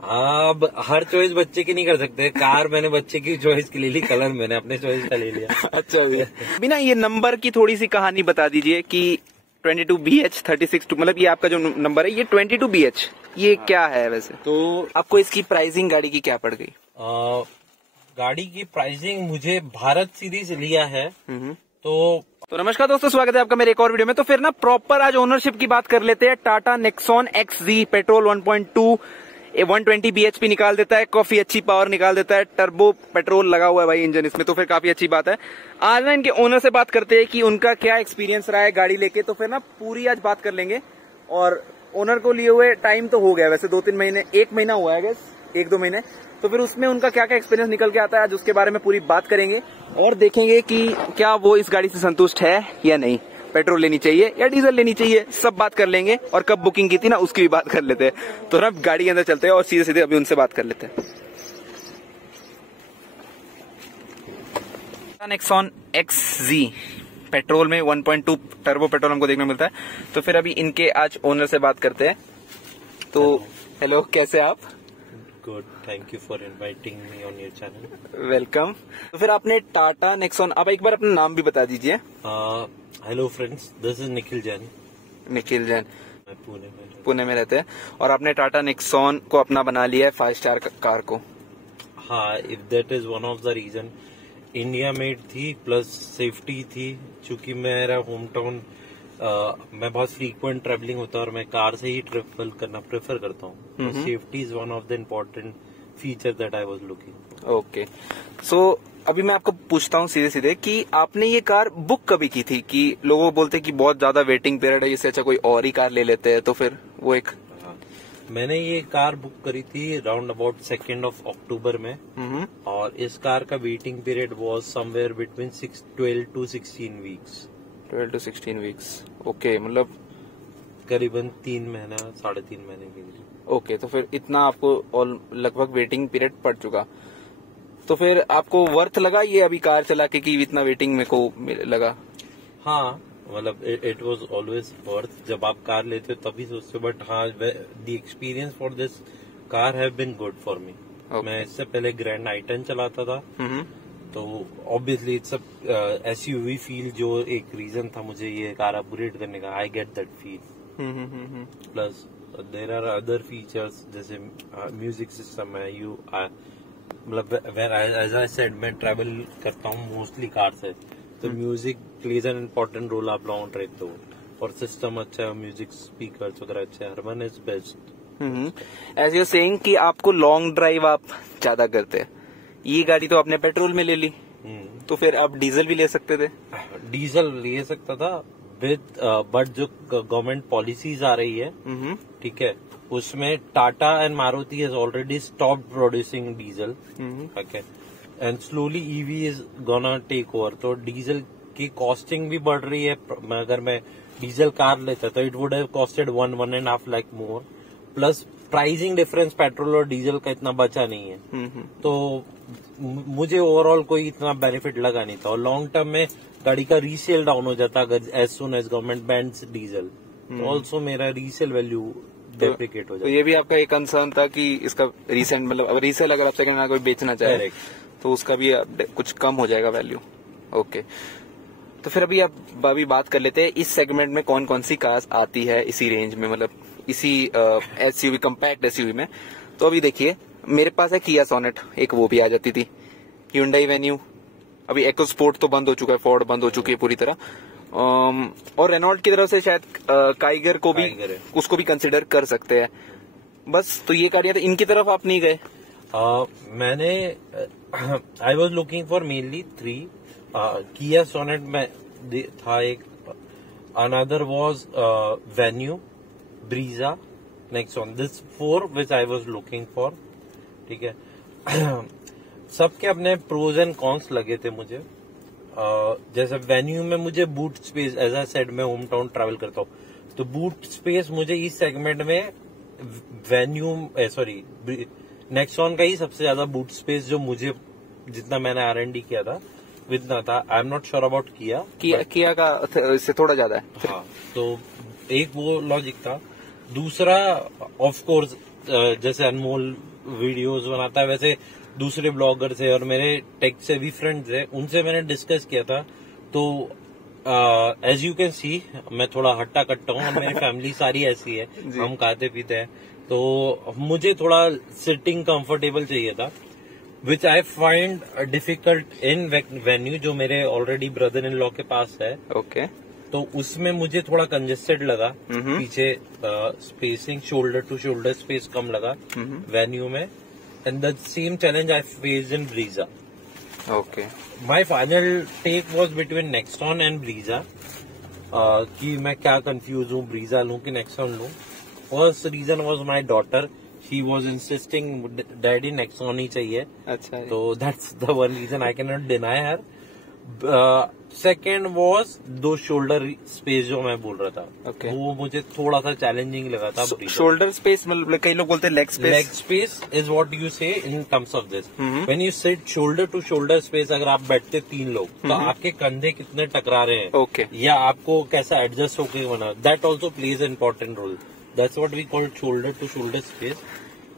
अब her choice बच्चे की नहीं कर सकते। कार मैंने बच्चे की चॉइस की ले ली, कलर मैंने अपने चॉइस का ले लिया। अच्छा भैया, बिना ये नंबर की थोड़ी सी कहानी बता दीजिए कि 22BH 36 मतलब ये आपका जो नंबर है ये 22BH ये क्या है वैसे? तो आपको इसकी प्राइसिंग गाड़ी की क्या पड़ गई? गाड़ी की प्राइसिंग मुझे भारत सीरीज लिया है। तो नमस्कार दोस्तों, स्वागत है आपका मेरे एक और वीडियो में। तो फिर ना प्रॉपर आज ओनरशिप की बात कर लेते हैं। Tata Nexon XZ petrol 1.2 120 bhp निकाल देता है, काफी अच्छी पावर निकाल देता है, टर्बो पेट्रोल लगा हुआ है भाई इंजन इसमें, तो फिर काफी अच्छी बात है। आज ना इनके ओनर से बात करते हैं कि उनका क्या एक्सपीरियंस रहा है गाड़ी लेके, तो फिर ना पूरी आज बात कर लेंगे। और ओनर को लिए हुए टाइम तो हो गया वैसे 2-3 महीने, 1 महीना हुआ है गैस, 1-2 महीने, तो फिर उसमें उनका क्या क्या एक्सपीरियंस निकल के आता है आज उसके बारे में पूरी बात करेंगे और देखेंगे कि क्या वो इस गाड़ी से संतुष्ट है या नहीं, पेट्रोल लेनी चाहिए या डीजल लेनी चाहिए, सब बात कर लेंगे। और कब बुकिंग की थी ना उसकी भी बात कर लेते हैं। तो ना गाड़ी के अंदर चलते हैं और सीधे सीधे अभी उनसे बात कर लेते हैं। नेक्सॉन XZ पेट्रोल में 1.2 टर्बो पेट्रोल हमको देखने मिलता है। तो फिर अभी इनके आज ओनर से बात करते हैं। तो हेलो, कैसे आप? Good, thank you for inviting me on your channel. Welcome. तो फिर आपने टाटा नेक्सॉन, आप एक बार अपना नाम भी बता दीजिए। Hello friends, this is Nikhil Jain. Nikhil Jain, मैं पुणे में रहते हैं और आपने टाटा नेक्सॉन को अपना बना लिया है 5 स्टार कार को। हाँ, if that is one of the reason. India made थी प्लस सेफ्टी थी, क्योंकि मेरा होम टाउन मैं बहुत फ्रीक्वेंट ट्रेवलिंग होता है और मैं कार से ही ट्रेवल करना प्रेफर करता हूँ। Safety is one of the important feature that I was looking. Okay, so अभी मैं आपको पूछता हूँ सीधे सीधे कि आपने ये कार बुक कभी की थी? कि लोगों बोलते कि बहुत ज्यादा वेटिंग पीरियड है, इससे अच्छा कोई और ही कार ले लेते हैं, तो फिर वो एक मैंने ये कार बुक करी थी राउंड अबाउट 2 अक्टूबर में। और इस कार का waiting period was somewhere between 12 to 16 weeks. 12 to 16 weeks, okay, मतलब करीबन 3 महीना 3.5 महीने के लिए। ओके, तो फिर इतना आपको लगभग वेटिंग पीरियड पड़ चुका। तो फिर आपको वर्थ लगा ये अभी कार चला के कि इतना वेटिंग मेरे को लगा? हाँ, मतलब इट वाज ऑलवेज वर्थ। जब आप कार लेते हो तभी सोचते हो, बट हाँ, the experience for this car have been good for me. मैं इससे पहले ग्रैंड i10 चलाता था, तो ऑब्वियसली इट्स SUV फील जो एक रीजन था मुझे ये कार अपग्रेड करने का। I get that feel. Plus there are other features जैसे म्यूजिक सिस्टम है। मतलब एज आई सेड, मैं ट्रैवल करता हूँ मोस्टली कार से, तो music plays an important role आप लॉन्ग ड्राइव तो। और सिस्टम अच्छा है, म्यूजिक स्पीकर्स वगैरह अच्छे हैं, Harman is best. As you saying कि आपको लॉन्ग ड्राइव आप ज्यादा करते हैं, ये गाड़ी तो आपने पेट्रोल में ले ली, तो फिर आप डीजल भी ले सकते थे? डीजल ले सकता था विद, बट जो गवर्नमेंट पॉलिसीज आ रही है, ठीक है, उसमें Tata and Maruti has already stopped producing diesel, okay, and slowly EV is gonna take over. तो डीजल की कॉस्टिंग भी बढ़ रही है। अगर मैं डीजल कार लेता तो it would have costed 1.5 lakh more, plus pricing difference petrol और डीजल का इतना बचा नहीं है। तो मुझे ओवरऑल कोई इतना बेनिफिट लगा नहीं था। और लॉन्ग टर्म में गाड़ी का रीसेल डाउन हो जाता अगर as soon as government bans diesel, तो ऑल्सो मेरा रीसेल वैल्यू डेप्रिकेट हो जाता। तो ये भी आपका एक कंसर्न था कि इसका रीसेंट, मतलब रीसेल अगर आप सेकंड हैंड कोई बेचना चाहे तो उसका भी कुछ कम हो जाएगा वैल्यू। ओके, तो फिर अभी बात कर लेते हैं इस सेगमेंट में कौन कौन सी कार्स आती है इसी रेंज में, मतलब इसी SUV कम्पैक्ट SUV में। तो अभी देखिए मेरे पास है किया सोनेट, एक वो भी आ जाती थी, Hyundai वेन्यू, अभी एको स्पोर्ट तो बंद हो चुका है, फोर्ड बंद हो चुकी है पूरी तरह, और रेनॉल्ट की तरफ से शायद काइगर को भी, उसको भी कंसिडर कर सकते हैं। बस, तो ये गाड़ियां, तो इनकी तरफ आप नहीं गए? मैंने I was looking for mainly 3 किया सोनेट में था एक, another was venue, Brezza, Nexon, this 4 which I was looking for, ठीक है। सबके अपने प्रोज एंड कॉन्स लगे थे मुझे। जैसे वेन्यू में मुझे boot space, as I said मैं होम टाउन ट्रैवल करता हूँ, तो बूट स्पेस मुझे इस सेगमेंट में वेन्यू नेक्सॉन का ही सबसे ज्यादा बूट स्पेस जो मुझे, जितना मैंने R&D किया था इतना था। I am not sure about किया का इससे थोड़ा ज्यादा है। हाँ, तो एक वो लॉजिक था। दूसरा ऑफ कोर्स जैसे अनमोल वीडियोस बनाता है वैसे दूसरे ब्लॉगर्स है और मेरे टेक से भी फ्रेंड्स है, उनसे मैंने डिस्कस किया था। तो एज यू कैन सी मैं थोड़ा हट्टा कट्टा हूँ, मेरी फैमिली सारी ऐसी है, हम खाते पीते हैं, तो मुझे थोड़ा सिटिंग कंफर्टेबल चाहिए था, which I find difficult in venue जो मेरे ऑलरेडी ब्रदर इन लॉ के पास है। ओके। तो उसमें मुझे थोड़ा कंजेस्टेड लगा, पीछे spacing shoulder to shoulder space कम लगा वेन्यू में, and the same challenge I faced in Brezza. Okay. My final take was between Nexon and Brezza, कि मैं क्या कंफ्यूज हूँ, ब्रीजा लूं कि नेक्सॉन लूं। First reason was my daughter, she was insisting daddy Nexon ही चाहिए। अच्छा। तो that's the one reason, I can not deny her. Second was दो शोल्डर स्पेस जो मैं बोल रहा था, okay. वो मुझे थोड़ा सा चैलेंजिंग लगा था। शोल्डर स्पेस मतलब कई लोग बोलते हैं leg space. Leg space is what you say in terms of this, when you sit shoulder to shoulder space, अगर आप बैठते 3 लोग तो आपके कंधे कितने टकरा रहे हैं, okay. या आपको कैसा एडजस्ट होकर बना, that also plays an important role. That's what we call shoulder to shoulder space.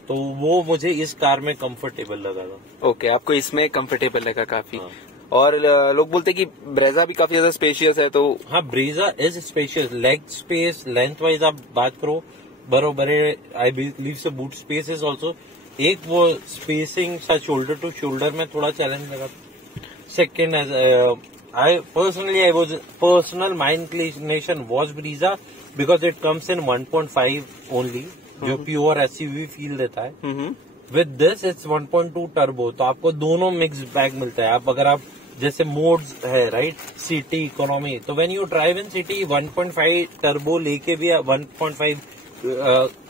तो वो मुझे इस कार में कंफर्टेबल लगा था। ओके, आपको इसमें कंफर्टेबल लगा काफी। हाँ। और लोग बोलते हैं कि ब्रेजा भी काफी ज्यादा स्पेशियस है, तो हाँ Brezza is spacious, leg space length wise आप बात करो बरोबर है। आई बिलीव से बूट स्पेस इज ऑल्सो, एक वो स्पेसिंग सा शोल्डर टू शोल्डर में थोड़ा चैलेंज लगा। Second I was personal my inclination was Brezza because it comes in 1.5 only, जो प्योर एसयूवी फील देता है। विद दिस इट्स 1.2 टर्बो, तो आपको दोनों मिक्स बैग मिलता है। आप अगर आप जैसे मोड्स है राइट, सिटी इकोनॉमी, तो when you drive in city 1.5 turbo लेके भी 1.5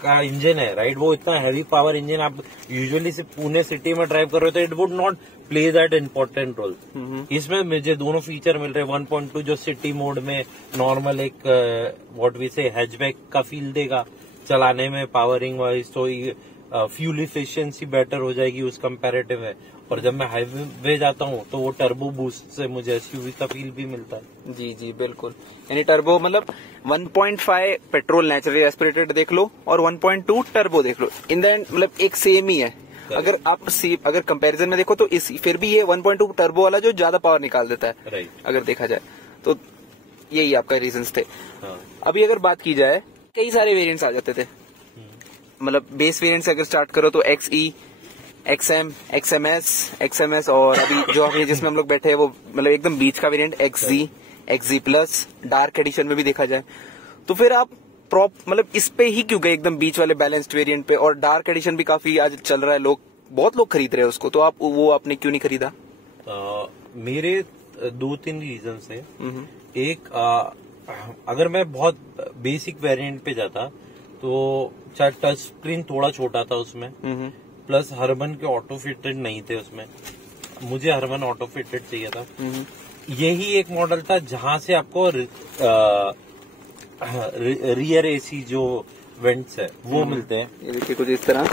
का इंजन है राइट, वो इतना हैवी पावर इंजन आप यूजुअली से पुणे सिटी में ड्राइव कर रहे हो तो it would not play that important role. इसमें मुझे दोनों फीचर मिल रहे हैं। 1.2 जो सिटी मोड में नॉर्मल एक व्हाट वी से हैचबैक का फील देगा चलाने में, पावरिंग वाइज तो फ्यूल इफिशिएंसी बेटर हो जाएगी उस कंपैरेटिव में। और जब मैं हाईवे जाता हूँ तो वो टर्बो बूस्ट से मुझे एसयूवी का फील भी मिलता है। जी जी बिल्कुल, यानी टर्बो मतलब 1.5 पेट्रोल नेचुरली एस्पिरेटेड देख लो और 1.2 टर्बो देख लो, इन द एंड मतलब एक सेम ही है। अगर आप अगर कंपैरिजन में देखो तो फिर भी ये 1.2 टर्बो वाला जो ज्यादा पावर निकाल देता है राइट। अगर देखा जाए तो यही आपका रीजंस थे। हाँ। अभी अगर बात की जाए, कई सारे वेरिएंट्स आ जाते थे, मतलब बेस वेरिएंट से अगर स्टार्ट करो तो XE, XM, XMS और अभी जो अभी जिसमें हम लोग बैठे हैं वो मतलब एकदम बीच का variant XZ, XZ plus, dark edition में भी देखा जाए तो फिर आप मतलब इस पे ही क्यों गए एकदम बीच वाले बैलेंस्ड वेरिएंट पे? और डार्क एडिशन भी काफी आज चल रहा है, बहुत लोग खरीद रहे हैं उसको, तो आपने क्यों नहीं खरीदा? मेरे 2-3 रीजन है। एक अगर मैं बहुत बेसिक वेरिएंट पे जाता तो चाहे टच स्क्रीन थोड़ा छोटा था उसमें, प्लस हर्बन के ऑटो फिटेड नहीं थे उसमें, मुझे हर्बन ऑटो फिटेड चाहिए था। यही एक मॉडल था जहां से आपको रियर एसी जो वेंट्स है वो मिलते हैं। ये देखिए कुछ इस तरह,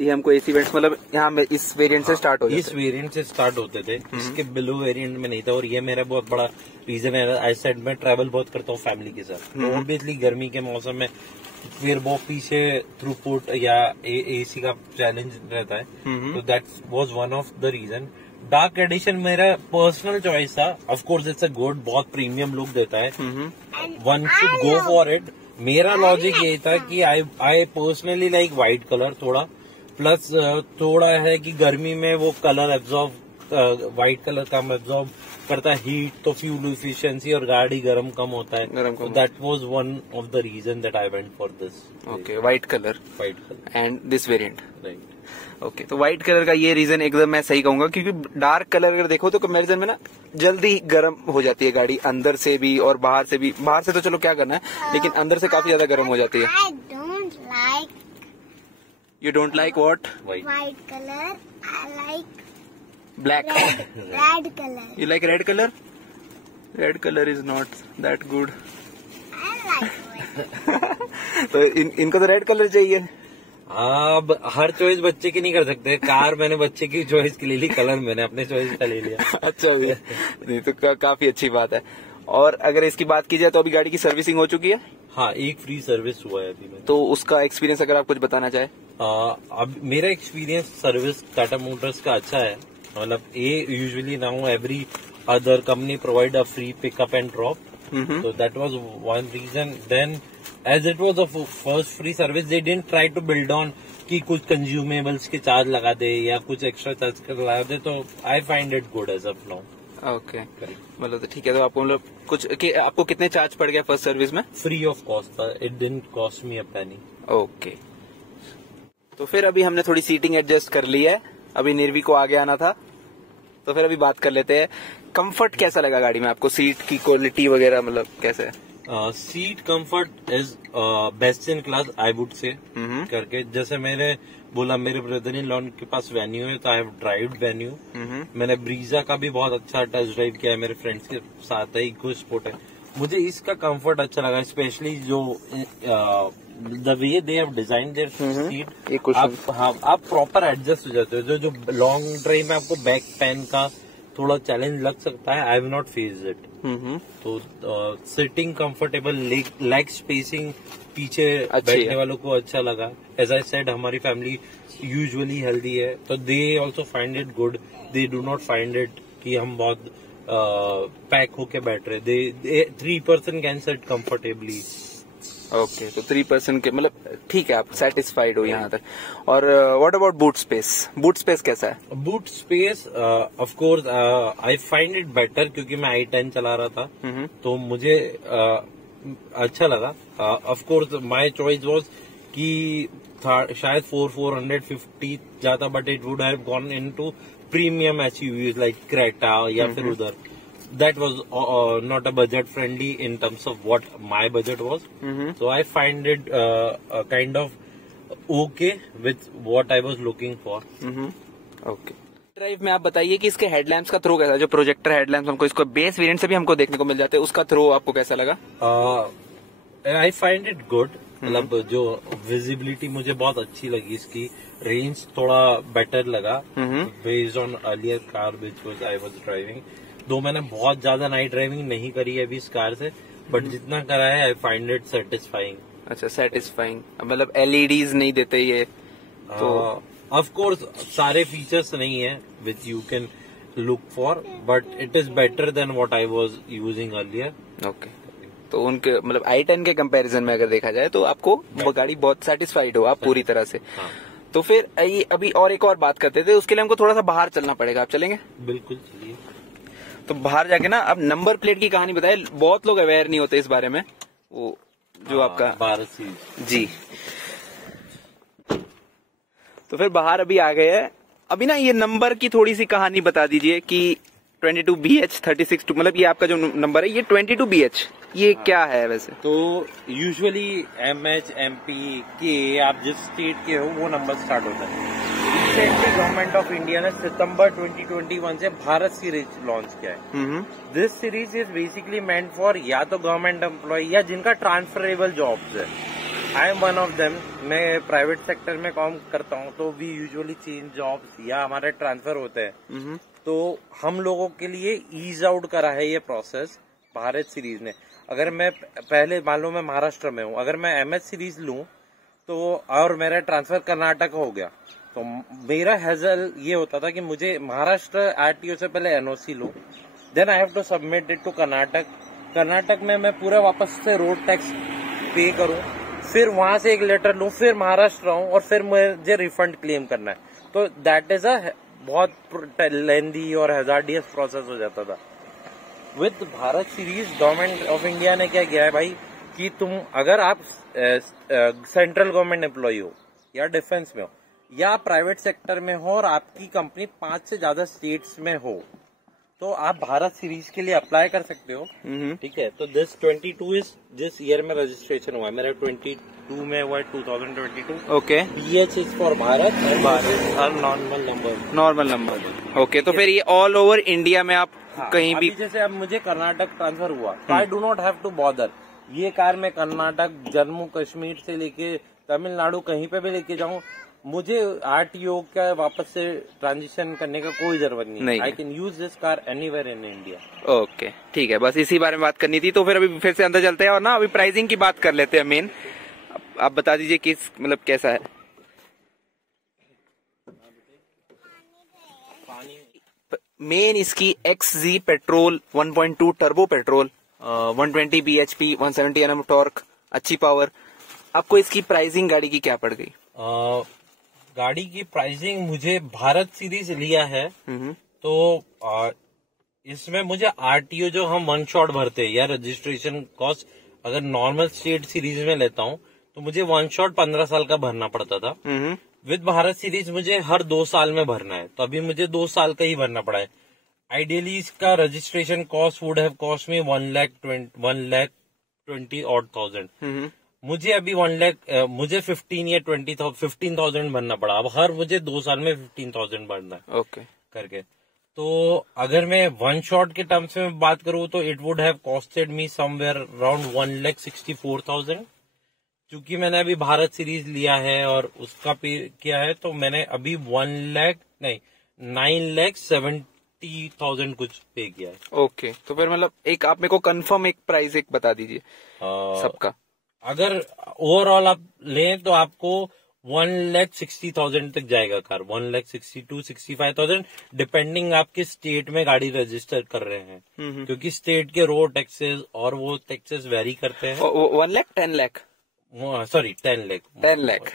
ये हमको एसी वेंट्स मतलब यहाँ इस वेरिएंट से स्टार्ट होते थे। इस वेरिएंट से स्टार्ट होते थे, इसके बिलो वेरिएंट में नहीं था। और ये मेरा बहुत बड़ा रीजन है, आई सेड मैं ट्रैवल बहुत करता हूँ फैमिली के साथ, तो ऑब्वियसली गर्मी के मौसम में फिर वो पीछे थ्रूपुट या एसी का चैलेंज रहता है, तो that was one of the reason. Dark edition मेरा पर्सनल चॉइस था, of course it's a good, बहुत प्रीमियम लुक देता है, one should go for it. मेरा लॉजिक यही था कि I personally like white colour थोड़ा, प्लस थोड़ा है कि गर्मी में वो कलर एब्जॉर्ब, व्हाइट कलर कम एब्जॉर्ब करता है हीट, तो फ्यूल इफिशिएंसी और गाड़ी गर्म कम होता है। That was one of the reason that I went for this. Okay, white colour and this variant, right. Okay, तो व्हाइट कलर का ये रीजन एकदम मैं सही कहूंगा, क्योंकि डार्क कलर अगर देखो तो कंपैरिजन में ना जल्दी गर्म हो जाती है गाड़ी, अंदर से भी और बाहर से भी। बाहर से तो चलो क्या करना है, लेकिन अंदर से काफी ज्यादा गर्म हो जाती है। You don't like what? White color. I like black. red color. You like red color? Red color is not that good. I like it. तो इनको तो रेड कलर चाहिए। अब हर चॉइस बच्चे की नहीं कर सकते। कार मैंने बच्चे की चॉइस के लिए ली, कलर मैंने अपने चॉइस का ले लिया। अच्छा भैया, नहीं तो काफी अच्छी बात है। और अगर इसकी बात की जाए तो अभी गाड़ी की सर्विसिंग हो चुकी है? हाँ, एक फ्री सर्विस हुआ है अभी में। तो उसका एक्सपीरियंस अगर आप कुछ बताना चाहे। अब मेरा एक्सपीरियंस सर्विस टाटा मोटर्स का अच्छा है। मतलब usually now every other company provide a free pickup and drop, so that was one reason. Then as it was the first free service, they didn't try to build on कि कुछ consumables के charge लगा दे या कुछ extra charge कर लगा दे, तो I find it good as of now. Okay, मतलब तो ठीक है। तो आपको मतलब कुछ कि आपको कितने चार्ज पड़ गया फर्स्ट सर्विस में? फ्री ऑफ कॉस्ट था, it didn't cost me a Penney. Okay, तो फिर अभी हमने थोड़ी सीटिंग एडजस्ट कर ली है, अभी निर्वी को आगे आना था, तो फिर अभी बात कर लेते हैं कंफर्ट कैसा लगा गाड़ी में आपको, सीट की क्वालिटी वगैरह मतलब कैसे है? Seat comfort is best in class I would say करके। जैसे मैंने बोला, मेरे ब्रदर इन लॉ के पास वेन्यू है, तो आई हैव ड्राइव्ड वेन्यू। मैंने ब्रीजा का भी बहुत अच्छा टेस्ट ड्राइव किया है, मेरे फ्रेंड्स के साथ है, इको स्पोर्ट है। मुझे इसका कंफर्ट अच्छा लगा, स्पेशली जो the way they have design there seat. आप प्रॉपर एडजस्ट हो जाते हो। जो लॉन्ग ड्राइव में आपको बैक पेन का थोड़ा चैलेंज लग सकता है, I have not faced it. तो सिटिंग कंफर्टेबल, लेग स्पेसिंग पीछे बैठने वालों को अच्छा लगा। एज आई सेड, हमारी फैमिली यूजुअली हेल्दी है, तो they also find it good. They do not find it कि हम बहुत पैक होके बैठ रहे। दे 3 person can sit comfortably. Okay, तो 3 पर्सन के मतलब ठीक है, आप सेटिस्फाइड हो यहाँ तक। और what about boot space? Boot space कैसा है? Boot space of course I find it better, क्योंकि मैं i10 चला रहा था, तो मुझे अच्छा लगा। Of course my choice was कि शायद 450 जाता, but it would have gone into premium SUVs like Creta या फिर उधर। That was not a budget friendly in terms of what my budget was. So I find it kind of okay with what I was looking for. Okay. Drive में आप बताइए कि इसके headlamps का throw कैसा है? जो प्रोजेक्टर हेडलैम्प्स हमको इसको बेस वेरिएंट से भी हमको देखने को मिल जाते हैं, उसका थ्रो आपको कैसा लगा? I find it good. मतलब जो विजिबिलिटी मुझे बहुत अच्छी लगी, इसकी रेंज थोड़ा बेटर लगा based on earlier car which was I was driving. दो मैंने बहुत ज्यादा नाइट ड्राइविंग नहीं करी है अभी इस कार से, बट जितना करा है आई फाइंड इट सेटिस्फाइंग। अच्छा, सेटिस्फाइंग मतलब एलईडीज नहीं देते ये तो? ऑफ कोर्स सारे फीचर्स नहीं है which you can look for, but it is better than what I was using earlier. Okay, तो उनके मतलब i10 के कंपैरिजन में अगर देखा जाए तो आपको वो गाड़ी बहुत सेटिस्फाइड हो आप पूरी तरह से। हाँ। तो फिर अभी और एक और बात करते थे, उसके लिए हमको थोड़ा सा बाहर चलना पड़ेगा, आप चलेंगे? बिल्कुल चलिए। तो बाहर जाके ना अब नंबर प्लेट की कहानी बताए, बहुत लोग अवेयर नहीं होते इस बारे में। वो जो आपका भारत सीरीज जी, तो फिर बाहर अभी आ गए हैं। अभी ना ये नंबर की थोड़ी सी कहानी बता दीजिए कि 22BH 36 मतलब ये आपका जो नंबर है ये 22BH ये क्या है वैसे? तो यूजुअली MH MP के आप जिस स्टेट के हो वो नंबर स्टार्ट होता है। रिसेंटली गवर्नमेंट ऑफ इंडिया ने सितंबर 2021 से भारत सीरीज लॉन्च किया है। This series is basically meant for या तो गवर्नमेंट एम्प्लॉय या जिनका ट्रांसफरेबल जॉब्स है। I am one of them. मैं प्राइवेट सेक्टर में काम करता हूँ, तो वी यूजुअली चेंज जॉब्स या हमारे ट्रांसफर होते हैं। तो हम लोगों के लिए ईज आउट करा है ये प्रोसेस भारत सीरीज ने। अगर मैं पहले मान लो मैं महाराष्ट्र में हूँ, अगर मैं MS सीरीज लूँ तो और मेरा ट्रांसफर कर्नाटक हो गया, तो मेरा हेजल ये होता था कि मुझे महाराष्ट्र RTO से पहले NOC लूँ, then I have to submit it to Karnataka. Karnataka में मैं पूरा वापस से रोड टैक्स पे करूँ, फिर वहां से एक लेटर लूँ, फिर महाराष्ट्र आऊँ और फिर मुझे रिफंड क्लेम करना है। तो दैट इज अ बहुत लेंदी और हैजार्डियस प्रोसेस हो जाता था। With Bharat series government of India ने क्या किया है भाई कि तुम अगर आप सेंट्रल गवर्नमेंट एम्प्लॉय हो या डिफेंस में हो या प्राइवेट सेक्टर में हो और आपकी कंपनी 5 से ज्यादा स्टेट्स में हो, तो आप भारत सीरीज के लिए अप्लाई कर सकते हो। ठीक है, तो दिस 22 इज जिस ईयर में रजिस्ट्रेशन हुआ है, मेरा 22 में हुआ है 2022। Okay, BH is for Bharat and Bharat normal number. Okay, तो फिर ये ऑल ओवर इंडिया में आप कहीं भी, जैसे अब मुझे कर्नाटक ट्रांसफर हुआ, तो I do not have to bother. ये कार मैं कर्नाटक, जम्मू कश्मीर से लेके तमिलनाडु कहीं पे भी लेके जाऊं, मुझे आरटीओ का वापस से ट्रांजिशन करने का कोई जरूरत नहीं। I can use this car anywhere in India. Okay ठीक है, बस इसी बारे में बात करनी थी। तो फिर अभी फिर से अंदर चलते हैं और ना अभी प्राइसिंग की बात कर लेते हैं। मेन आप बता दीजिए कि मतलब कैसा है। मेन इसकी XZ petrol 1.2 turbo petrol 120 bhp 170 Nm torque, अच्छी पावर। आपको इसकी प्राइसिंग गाड़ी की क्या पड़ गई? गाड़ी की प्राइसिंग मुझे भारत सीरीज लिया है तो इसमें मुझे आरटीओ जो हम वन शॉट भरते हैं या रजिस्ट्रेशन कॉस्ट अगर नॉर्मल स्टेट सीरीज में लेता हूँ तो मुझे वन शॉट 15 साल का भरना पड़ता था। विद भारत सीरीज मुझे हर 2 साल में भरना है, तो अभी मुझे 2 साल का ही भरना पड़ा है। आइडियली इसका registration cost would have cost में 1,20,000। मुझे अभी 1 लाख मुझे 15 या 15,000 भरना पड़ा। अब हर मुझे 2 साल में 15,000 भरना है ओके करके। तो अगर मैं वन शॉट के टर्म्स में बात करूँ तो it would have costed me somewhere around 1,64,000। क्योंकि मैंने अभी भारत सीरीज लिया है और उसका पे किया है तो मैंने अभी 9,70,000 कुछ पे किया है। ओके तो फिर मतलब एक आप मेरे को कंफर्म एक प्राइस एक बता दीजिए सबका। अगर ओवरऑल आप लें तो आपको 1,60,000 तक जाएगा कार। 1,62,65,000 डिपेंडिंग आप किस स्टेट में गाड़ी रजिस्टर कर रहे हैं, क्योंकि स्टेट के रोड टैक्सेस और वो टैक्सेस वेरी करते हैं। 1 lakh 10 lakh sorry 10 lakh 10 lakh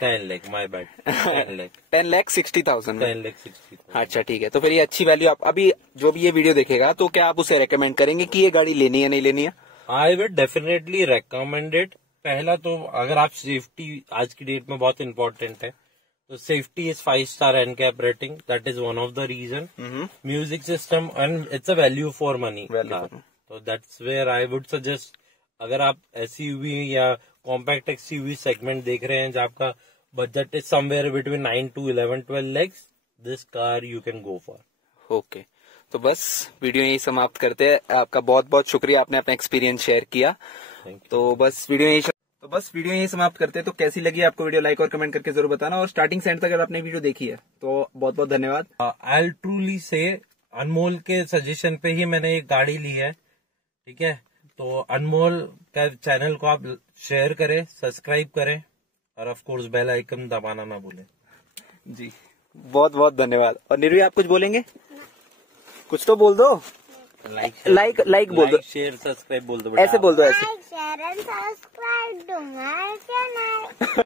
my bad 10 lakh 10,60,000 10,60,000। अच्छा ठीक है, तो फिर ये अच्छी वैल्यू। आप अभी जो भी ये वीडियो देखेगा तो क्या आप उसे रेकमेंड करेंगे कि ये गाड़ी लेनी है नहीं लेनी है? I would definitely recommend it. पहला तो अगर आप सेफ्टी आज की डेट में बहुत इंपॉर्टेंट है तो safety is 5 star NCAP rating, that is one of the reason. Music system and it's a value for money. तो that's where I would suggest. अगर आप एसयूवी या कॉम्पैक्ट एक्सयूवी सेगमेंट देख रहे हैं जहाँ आपका budget is somewhere between 9 to 11-12 lakhs, this car you can go for. Okay तो बस वीडियो यही समाप्त करते हैं। आपका बहुत बहुत शुक्रिया, आपने अपना एक्सपीरियंस शेयर किया। तो बस वीडियो यही समाप्त करते हैं। तो कैसी लगी आपको वीडियो, लाइक और कमेंट करके जरूर बताना। और स्टार्टिंग से एंड तक अगर आपने वीडियो देखी है तो बहुत बहुत धन्यवाद। आई विल ट्रूली से अनमोल के सजेशन पे ही मैंने एक गाड़ी ली है, ठीक है। तो अनमोल का चैनल को आप शेयर करें, सब्सक्राइब करें और ऑफ कोर्स बेल आइकन दबाना ना भूलें। जी बहुत बहुत धन्यवाद। और निर्वी आप कुछ बोलेंगे? कुछ तो बोल दो। लाइक बोल दो, शेयर सब्सक्राइब बोल दो, ऐसे बोल दो, ऐसे Like, share and subscribe to my channel.